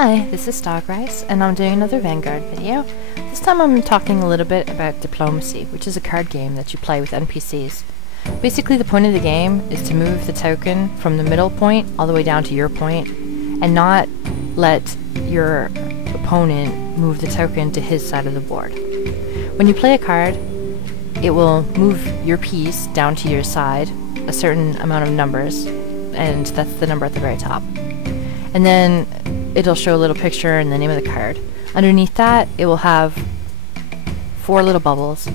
Hi, this is Stargrice, and I'm doing another Vanguard video. This time I'm talking a little bit about Diplomacy, which is a card game that you play with NPCs. Basically the point of the game is to move the token from the middle point all the way down to your point, and not let your opponent move the token to his side of the board. When you play a card, it will move your piece down to your side a certain amount of numbers, and that's the number at the very top. And then it'll show a little picture and the name of the card. Underneath that, it will have 4 little bubbles.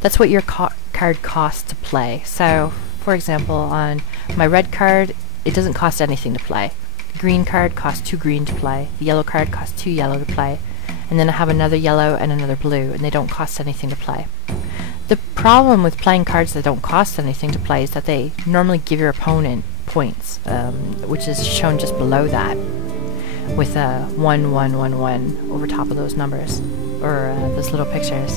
That's what your card costs to play. So, for example, on my red card, it doesn't cost anything to play. The green card costs 2 green to play. The yellow card costs 2 yellow to play. And then I have another yellow and another blue, and they don't cost anything to play. The problem with playing cards that don't cost anything to play is that they normally give your opponent points, which is shown just below that, with a 1, 1, 1, 1 over top of those numbers, or those little pictures.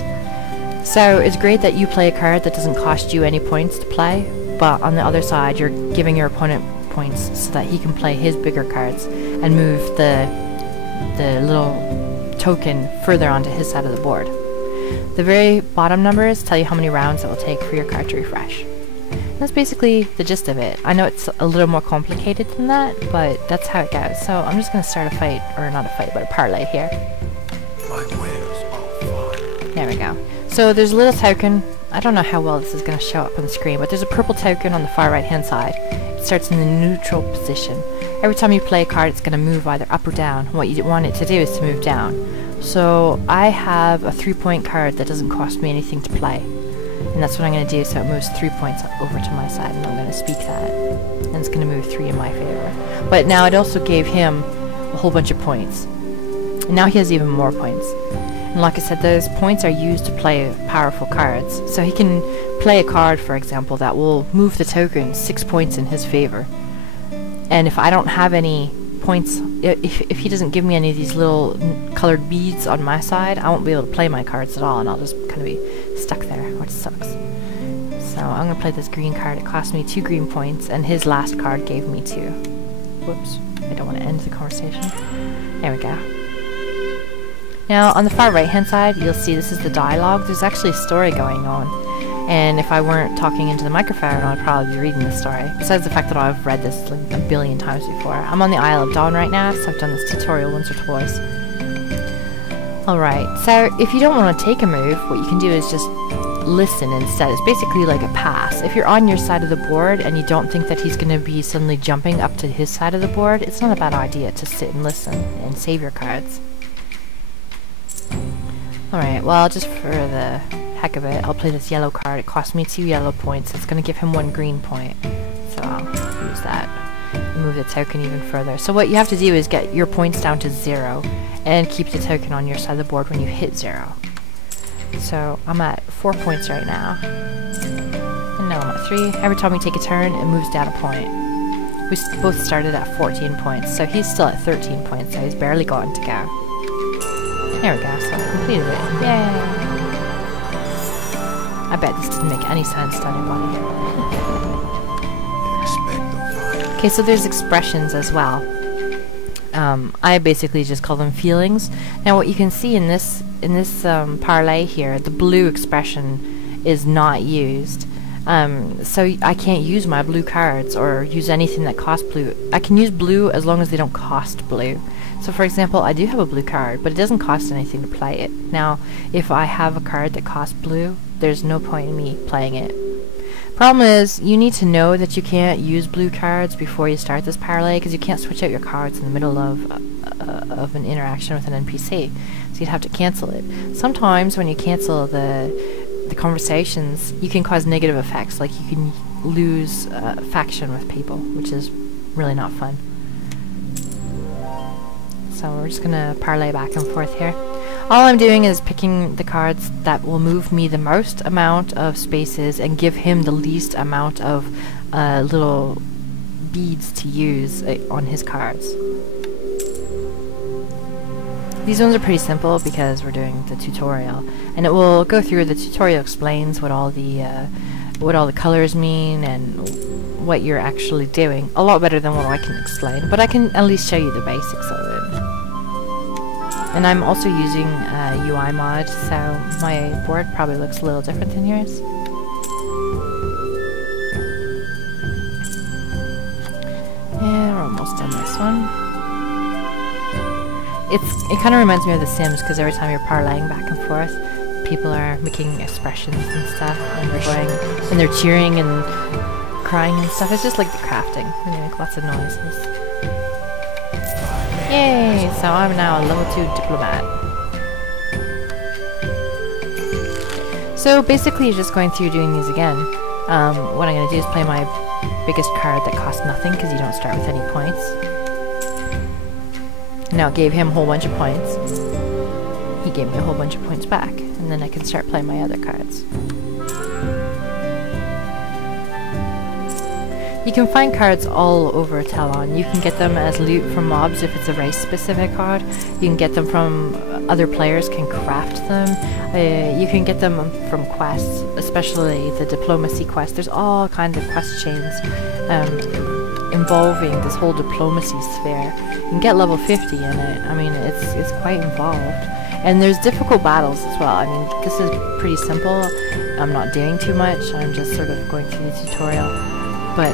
So it's great that you play a card that doesn't cost you any points to play, but on the other side you're giving your opponent points so that he can play his bigger cards and move the little token further onto his side of the board. The very bottom numbers tell you how many rounds it will take for your card to refresh. That's basically the gist of it. I know it's a little more complicated than that, but that's how it goes. So I'm just going to start a fight, or not a fight, but a parlay here. My wares are fine. There we go. So there's a little token. I don't know how well this is going to show up on the screen, but there's a purple token on the far right hand side. It starts in the neutral position. Every time you play a card, it's going to move either up or down. What you want it to do is to move down. So I have a 3-point card that doesn't cost me anything to play. And that's what I'm going to do, so it moves 3 points over to my side, and I'm going to speak that. And it's going to move 3 in my favor. But now it also gave him a whole bunch of points. And now he has even more points. And like I said, those points are used to play powerful cards. So he can play a card, for example, that will move the token 6 points in his favor. And if I don't have any points, if he doesn't give me any of these little colored beads on my side, I won't be able to play my cards at all, and I'll just kind of be stuck there, which sucks. So I'm going to play this green card. It cost me 2 green points, and his last card gave me 2. Whoops, I don't want to end the conversation. There we go. Now on the far right hand side, you'll see this is the dialogue. There's actually a story going on, and if I weren't talking into the microphone, I'd probably be reading the story. Besides the fact that I've read this like a billion times before. I'm on the Isle of Dawn right now, so I've done this tutorial once or twice. Alright, so if you don't want to take a move, what you can do is just listen instead. It's basically like a pass. If you're on your side of the board and you don't think that he's going to be suddenly jumping up to his side of the board, it's not a bad idea to sit and listen and save your cards. Alright, well, just for the heck of it, I'll play this yellow card. It cost me 2 yellow points. It's going to give him 1 green point. So I'll use that and move the token even further. So what you have to do is get your points down to 0 and keep the token on your side of the board when you hit 0. So I'm at 4 points right now. And now I'm at 3. Every time we take a turn, it moves down a point. We both started at 14 points, so he's still at 13 points, so he's barely gotten to go. There we go, so I completed it. Yay! I bet this didn't make any sense to anybody. Okay, so there's expressions as well. I basically just call them feelings. Now what you can see in this parlay here, the blue expression is not used. So I can't use my blue cards or use anything that costs blue. I can use blue as long as they don't cost blue. So for example, I do have a blue card, but it doesn't cost anything to play it. Now, if I have a card that costs blue, there's no point in me playing it. Problem is, you need to know that you can't use blue cards before you start this parlay, because you can't switch out your cards in the middle of an interaction with an NPC. So you'd have to cancel it. Sometimes when you cancel the conversations, you can cause negative effects, like you can lose faction with people, which is really not fun. So we're just gonna parlay back and forth here. All I'm doing is picking the cards that will move me the most amount of spaces and give him the least amount of little beads to use on his cards. These ones are pretty simple because we're doing the tutorial, and it will go through. The tutorial explains what all the colors mean and what you're actually doing a lot better than what I can explain, but I can at least show you the basics of it. And I'm also using a UI mod, so my board probably looks a little different than yours. And we're almost done this one. It kind of reminds me of The Sims, because every time you're parlaying back and forth, people are making expressions and stuff, and they're going, and they're cheering and crying and stuff. It's just like the crafting, and they make lots of noises. Yay! So I'm now a level 2 diplomat. So basically you're just going through doing these again. What I'm going to do is play my biggest card that costs nothing, because you don't start with any points. Now it gave him a whole bunch of points. He gave me a whole bunch of points back, and then I can start playing my other cards. You can find cards all over Talon. You can get them as loot from mobs if it's a race-specific card. You can get them from other players, can craft them. You can get them from quests, especially the diplomacy quest. There's all kinds of quest chains involving this whole diplomacy sphere. You can get level 50 in it. I mean, it's quite involved. And there's difficult battles as well. I mean, this is pretty simple. I'm not doing too much. I'm just sort of going through the tutorial. But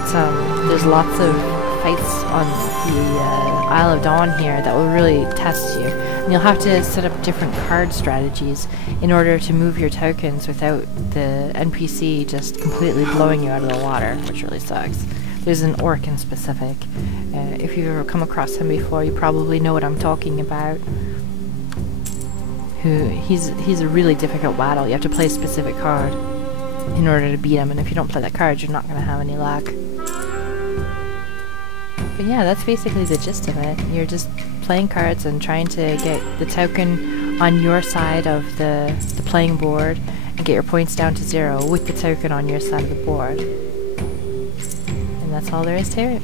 there's lots of fights on the Isle of Dawn here that will really test you. And you'll have to set up different card strategies in order to move your tokens without the NPC just completely blowing you out of the water, which really sucks. There's an orc in specific. If you've ever come across him before, you probably know what I'm talking about. He's a really difficult battle. You have to play a specific card in order to beat him, and if you don't play that card, you're not going to have any luck. But yeah, that's basically the gist of it. You're just playing cards and trying to get the token on your side of the playing board and get your points down to 0 with the token on your side of the board. And that's all there is to it.